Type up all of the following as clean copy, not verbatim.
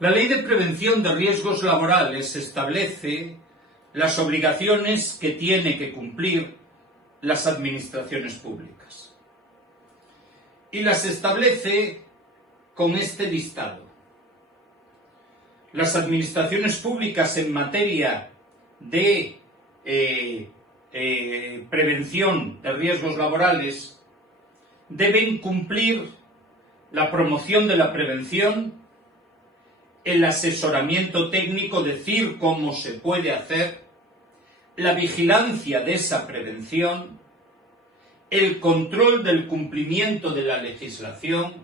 La Ley de Prevención de Riesgos Laborales establece las obligaciones que tienen que cumplir las administraciones públicas. Y las establece con este listado. Las administraciones públicas en materia de prevención de riesgos laborales deben cumplir la promoción de la prevención, el asesoramiento técnico, decir cómo se puede hacer, la vigilancia de esa prevención, el control del cumplimiento de la legislación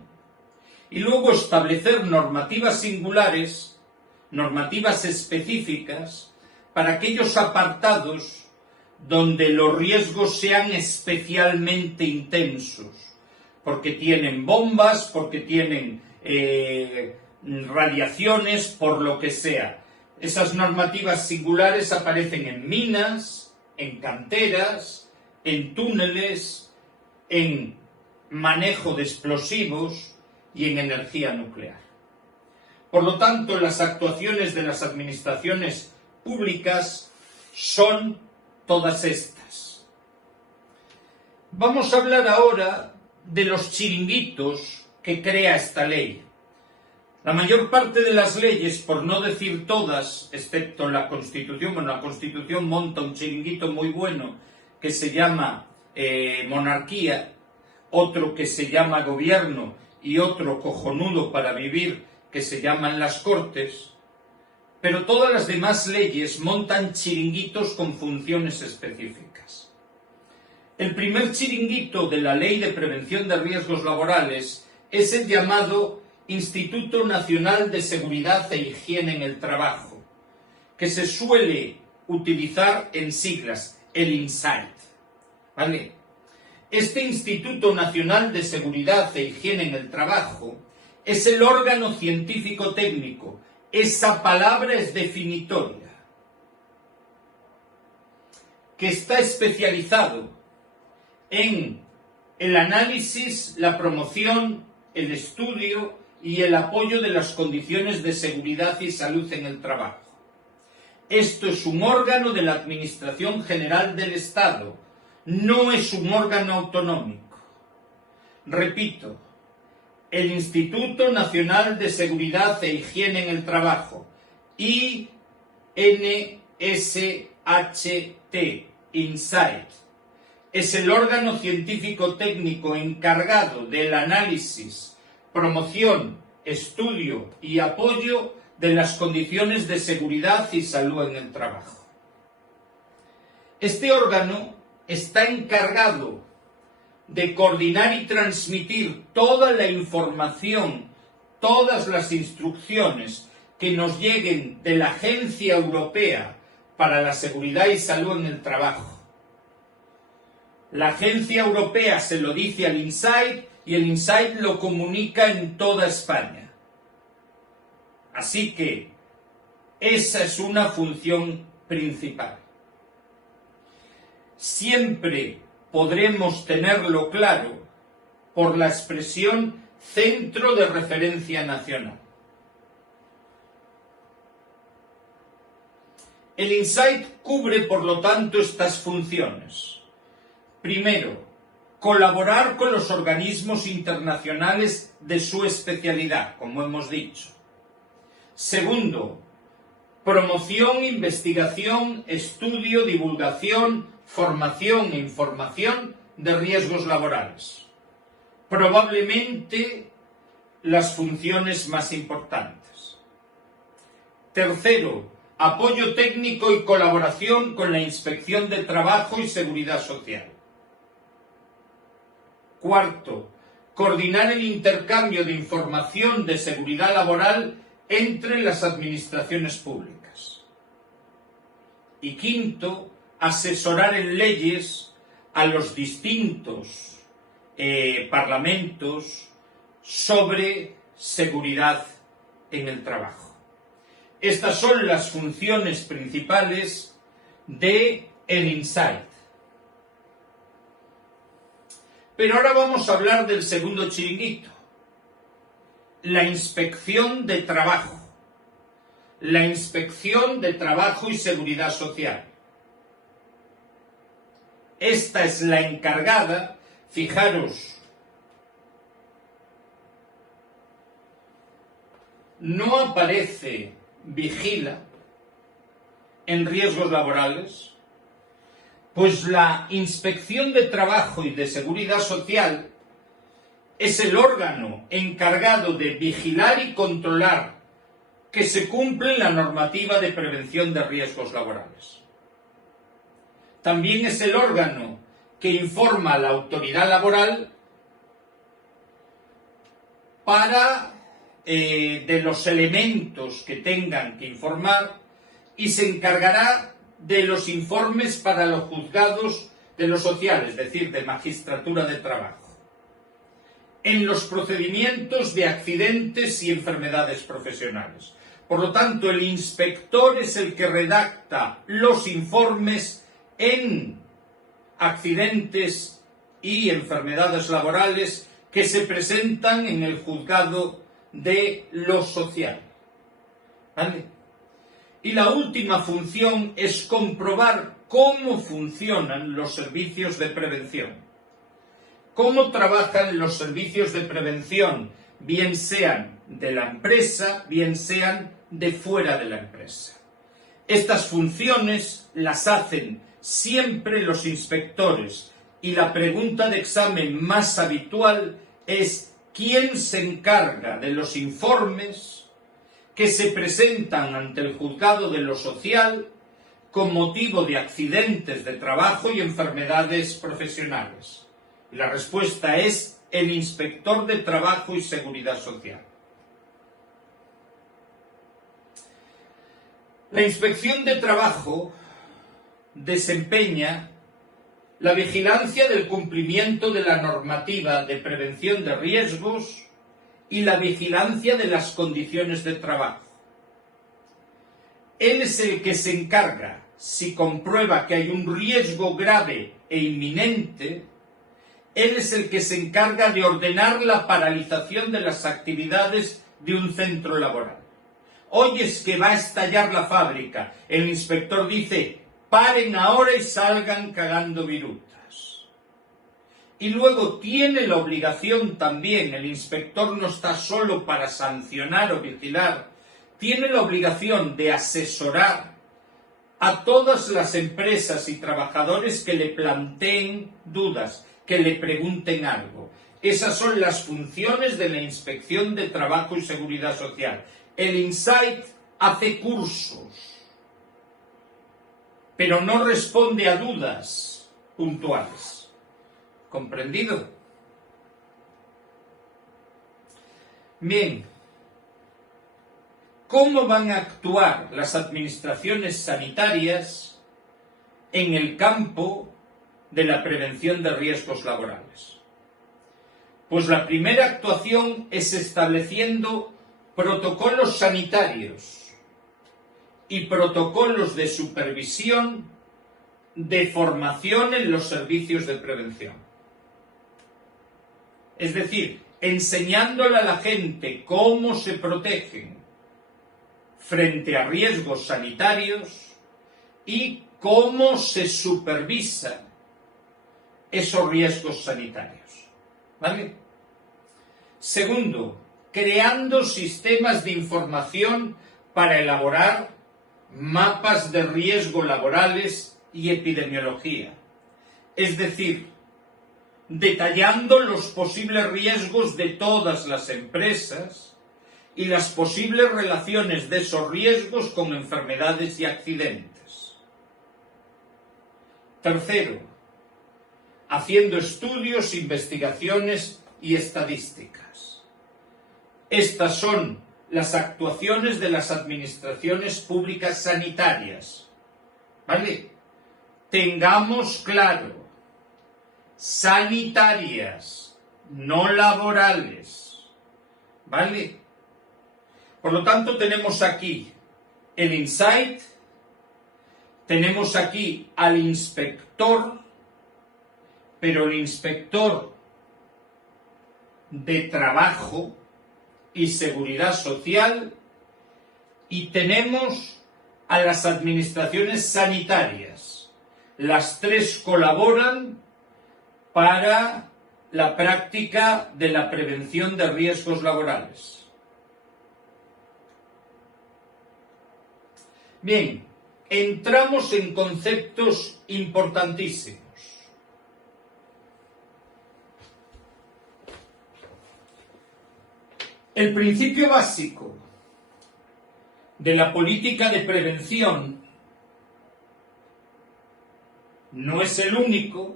y luego establecer normativas singulares, normativas específicas para aquellos apartados donde los riesgos sean especialmente intensos, porque tienen bombas, porque tienen radiaciones, por lo que sea. Esas normativas singulares aparecen en minas, en canteras, en túneles, en manejo de explosivos y en energía nuclear. Por lo tanto, las actuaciones de las administraciones públicas son todas estas. Vamos a hablar ahora de los chiringuitos que crea esta ley. La mayor parte de las leyes, por no decir todas, excepto la Constitución, bueno, la Constitución monta un chiringuito muy bueno que se llama monarquía, otro que se llama gobierno y otro cojonudo para vivir que se llaman las Cortes, pero todas las demás leyes montan chiringuitos con funciones específicas. El primer chiringuito de la Ley de Prevención de Riesgos Laborales es el llamado Instituto Nacional de Seguridad e Higiene en el Trabajo, que se suele utilizar en siglas, el INSAIT, ¿vale? Este Instituto Nacional de Seguridad e Higiene en el Trabajo es el órgano científico técnico. Esa palabra es definitoria, que está especializado en el análisis, la promoción, el estudio y el apoyo de las condiciones de seguridad y salud en el trabajo. Esto es un órgano de la Administración General del Estado, no es un órgano autonómico. Repito, el Instituto Nacional de Seguridad e Higiene en el Trabajo, INSHT, INSAIT, es el órgano científico técnico encargado del análisis, promoción, estudio y apoyo de las condiciones de seguridad y salud en el trabajo. Este órgano está encargado de coordinar y transmitir toda la información, todas las instrucciones que nos lleguen de la Agencia Europea para la Seguridad y Salud en el Trabajo. La Agencia Europea se lo dice al INSAIT y el INSAIT lo comunica en toda España. Así que esa es una función principal. Siempre podremos tenerlo claro por la expresión Centro de Referencia Nacional. El INSAIT cubre, por lo tanto, estas funciones. Primero, colaborar con los organismos internacionales de su especialidad, como hemos dicho. Segundo, promoción, investigación, estudio, divulgación, formación e información de riesgos laborales. Probablemente las funciones más importantes. Tercero, apoyo técnico y colaboración con la Inspección de Trabajo y Seguridad Social. Cuarto, coordinar el intercambio de información de seguridad laboral entre las administraciones públicas. Y quinto, asesorar en leyes a los distintos parlamentos sobre seguridad en el trabajo. Estas son las funciones principales del INSAIT. Pero ahora vamos a hablar del segundo chiringuito, la Inspección de Trabajo. la Inspección de Trabajo y Seguridad Social. Esta es la encargada, fijaros, no aparece vigila en riesgos laborales, pues la Inspección de Trabajo y de Seguridad Social es el órgano encargado de vigilar y controlar que se cumple la normativa de prevención de riesgos laborales. También es el órgano que informa a la autoridad laboral de los elementos que tengan que informar y se encargará de los informes para los juzgados de lo social, es decir, de magistratura de trabajo, en los procedimientos de accidentes y enfermedades profesionales. Por lo tanto, el inspector es el que redacta los informes en accidentes y enfermedades laborales que se presentan en el juzgado de lo social. ¿Vale? Y la última función es comprobar cómo funcionan los servicios de prevención. Cómo trabajan los servicios de prevención, bien sean de la empresa, bien sean de fuera de la empresa. Estas funciones las hacen siempre los inspectores y la pregunta de examen más habitual es ¿quién se encarga de los informes que se presentan ante el juzgado de lo social con motivo de accidentes de trabajo y enfermedades profesionales? Y la respuesta es el inspector de Trabajo y Seguridad Social. La Inspección de Trabajo desempeña la vigilancia del cumplimiento de la normativa de prevención de riesgos y la vigilancia de las condiciones de trabajo. Él es el que se encarga, si comprueba que hay un riesgo grave e inminente, él es el que se encarga de ordenar la paralización de las actividades de un centro laboral. Hoy es que va a estallar la fábrica. El inspector dice, paren ahora y salgan cagando virutas. Y luego tiene la obligación también, el inspector no está solo para sancionar o vigilar, tiene la obligación de asesorar a todas las empresas y trabajadores que le planteen dudas, que le pregunten algo. Esas son las funciones de la Inspección de Trabajo y Seguridad Social. El INSAIT hace cursos, pero no responde a dudas puntuales. ¿Comprendido? Bien. ¿Cómo van a actuar las administraciones sanitarias en el campo de la prevención de riesgos laborales? Pues la primera actuación es estableciendo protocolos sanitarios y protocolos de supervisión de formación en los servicios de prevención. Es decir, enseñándole a la gente cómo se protegen frente a riesgos sanitarios y cómo se supervisan esos riesgos sanitarios. ¿Vale? Segundo, creando sistemas de información para elaborar mapas de riesgo laborales y epidemiología. Es decir, detallando los posibles riesgos de todas las empresas y las posibles relaciones de esos riesgos con enfermedades y accidentes. Tercero, haciendo estudios, investigaciones y estadísticas. Estas son las actuaciones de las administraciones públicas sanitarias. ¿Vale? Tengamos claro, sanitarias, no laborales. ¿Vale? Por lo tanto, tenemos aquí el INSAIT, tenemos aquí al inspector, pero el inspector de Trabajo y Seguridad Social y tenemos a las administraciones sanitarias. Las tres colaboran para la práctica de la prevención de riesgos laborales. Bien, entramos en conceptos importantísimos. El principio básico de la política de prevención no es el único,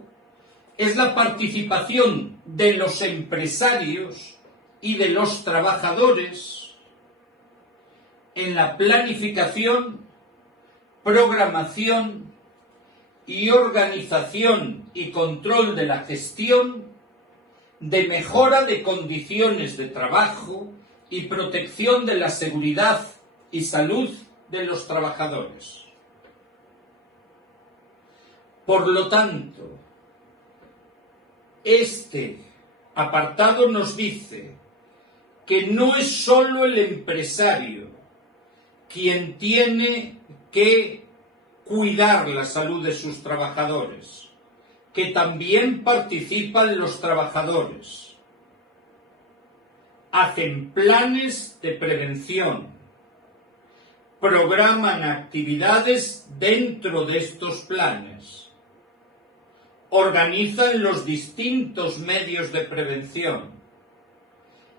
es la participación de los empresarios y de los trabajadores en la planificación, programación y organización y control de la gestión de mejora de condiciones de trabajo y protección de la seguridad y salud de los trabajadores. Por lo tanto, este apartado nos dice que no es solo el empresario quien tiene que cuidar la salud de sus trabajadores, que también participan los trabajadores. Hacen planes de prevención, programan actividades dentro de estos planes, organizan los distintos medios de prevención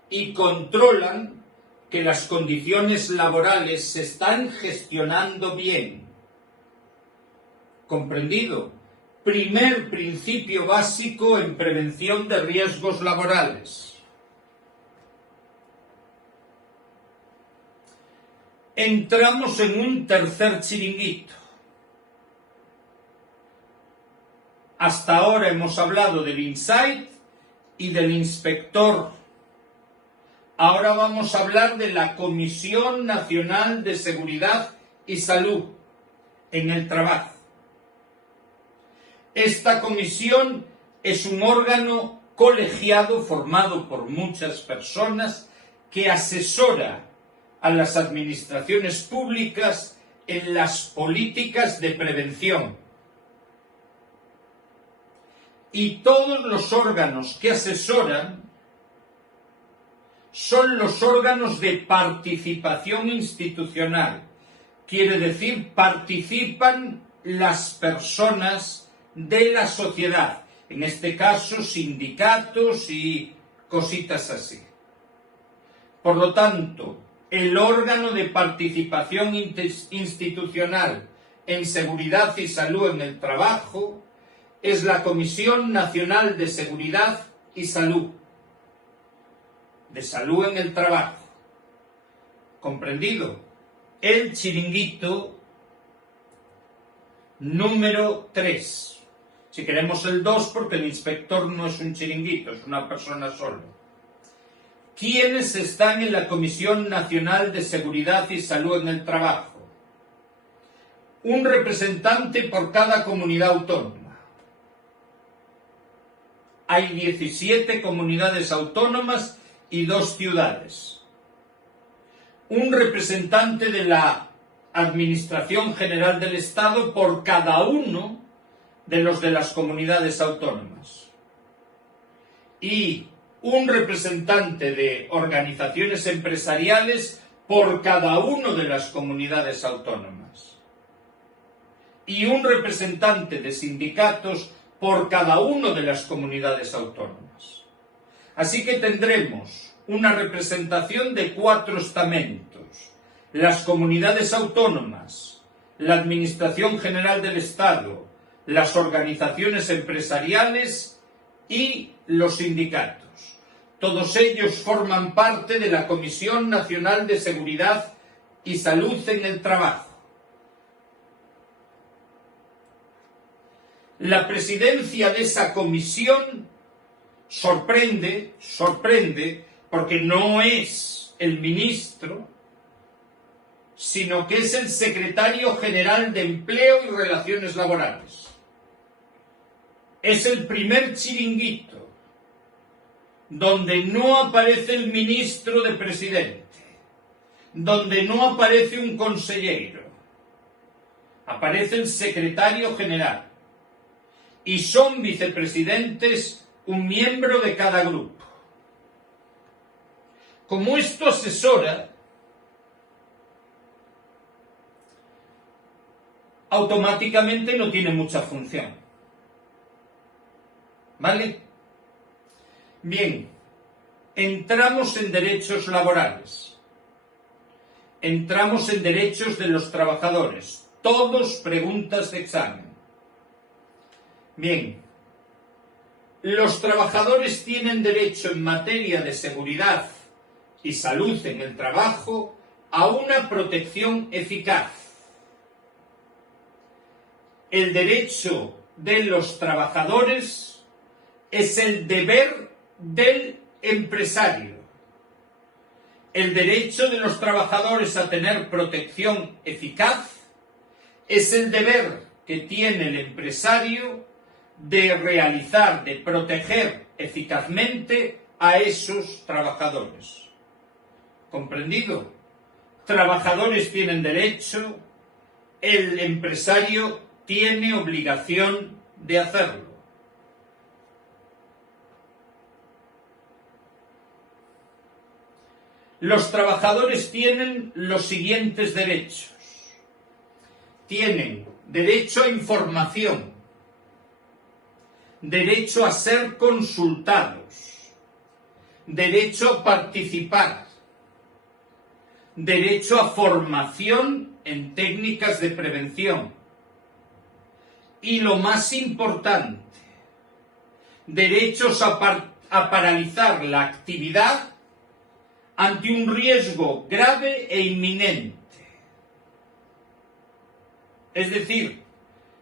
y controlan que las condiciones laborales se están gestionando bien. ¿Comprendido? Primer principio básico en prevención de riesgos laborales. Entramos en un tercer chiringuito. Hasta ahora hemos hablado del INSAIT y del inspector. Ahora vamos a hablar de la Comisión Nacional de Seguridad y Salud en el Trabajo. Esta comisión es un órgano colegiado formado por muchas personas que asesora a las administraciones públicas en las políticas de prevención. Y todos los órganos que asesoran son los órganos de participación institucional. Quiere decir, participan las personas de la sociedad, en este caso sindicatos y cositas así. Por lo tanto, el órgano de participación institucional en seguridad y salud en el trabajo es la Comisión Nacional de Seguridad y Salud, de salud en el trabajo. ¿Comprendido? El chiringuito número 3. Si queremos el 2, porque el inspector no es un chiringuito, es una persona solo. ¿Quiénes están en la Comisión Nacional de Seguridad y Salud en el Trabajo? Un representante por cada comunidad autónoma. Hay 17 comunidades autónomas y 2 ciudades. Un representante de la Administración General del Estado por cada uno de los de las comunidades autónomas. Y un representante de organizaciones empresariales por cada uno de las comunidades autónomas. Y un representante de sindicatos por cada uno de las comunidades autónomas. Así que tendremos una representación de 4 estamentos: las comunidades autónomas, la Administración General del Estado, las organizaciones empresariales y los sindicatos. Todos ellos forman parte de la Comisión Nacional de Seguridad y Salud en el Trabajo. La presidencia de esa comisión sorprende porque no es el ministro, sino que es el secretario general de Empleo y Relaciones Laborales. Es el primer chiringuito donde no aparece el ministro de presidente, donde no aparece un consellero, aparece el secretario general y son vicepresidentes un miembro de cada grupo. Como esto asesora, automáticamente no tiene mucha función. ¿Vale? Bien, entramos en derechos laborales. Entramos en derechos de los trabajadores. Todos preguntas de examen. Bien, los trabajadores tienen derecho en materia de seguridad y salud en el trabajo a una protección eficaz. El derecho de los trabajadores es el deber del empresario. El derecho de los trabajadores a tener protección eficaz es el deber que tiene el empresario de realizar, de proteger eficazmente a esos trabajadores. ¿Comprendido? Trabajadores tienen derecho, el empresario tiene obligación de hacerlo. Los trabajadores tienen los siguientes derechos. Tienen derecho a información, derecho a ser consultados, derecho a participar, derecho a formación en técnicas de prevención y, lo más importante, derechos a paralizar la actividad ante un riesgo grave e inminente. Es decir,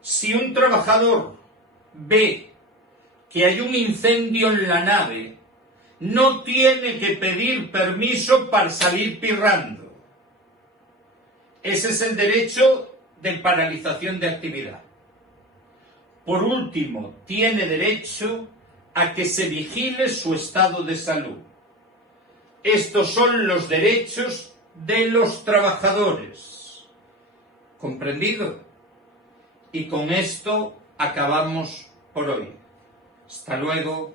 si un trabajador ve que hay un incendio en la nave, no tiene que pedir permiso para salir pirrando. Ese es el derecho de paralización de actividad. Por último, tiene derecho a que se vigile su estado de salud. Estos son los derechos de los trabajadores. ¿Comprendido? Y con esto acabamos por hoy. Hasta luego.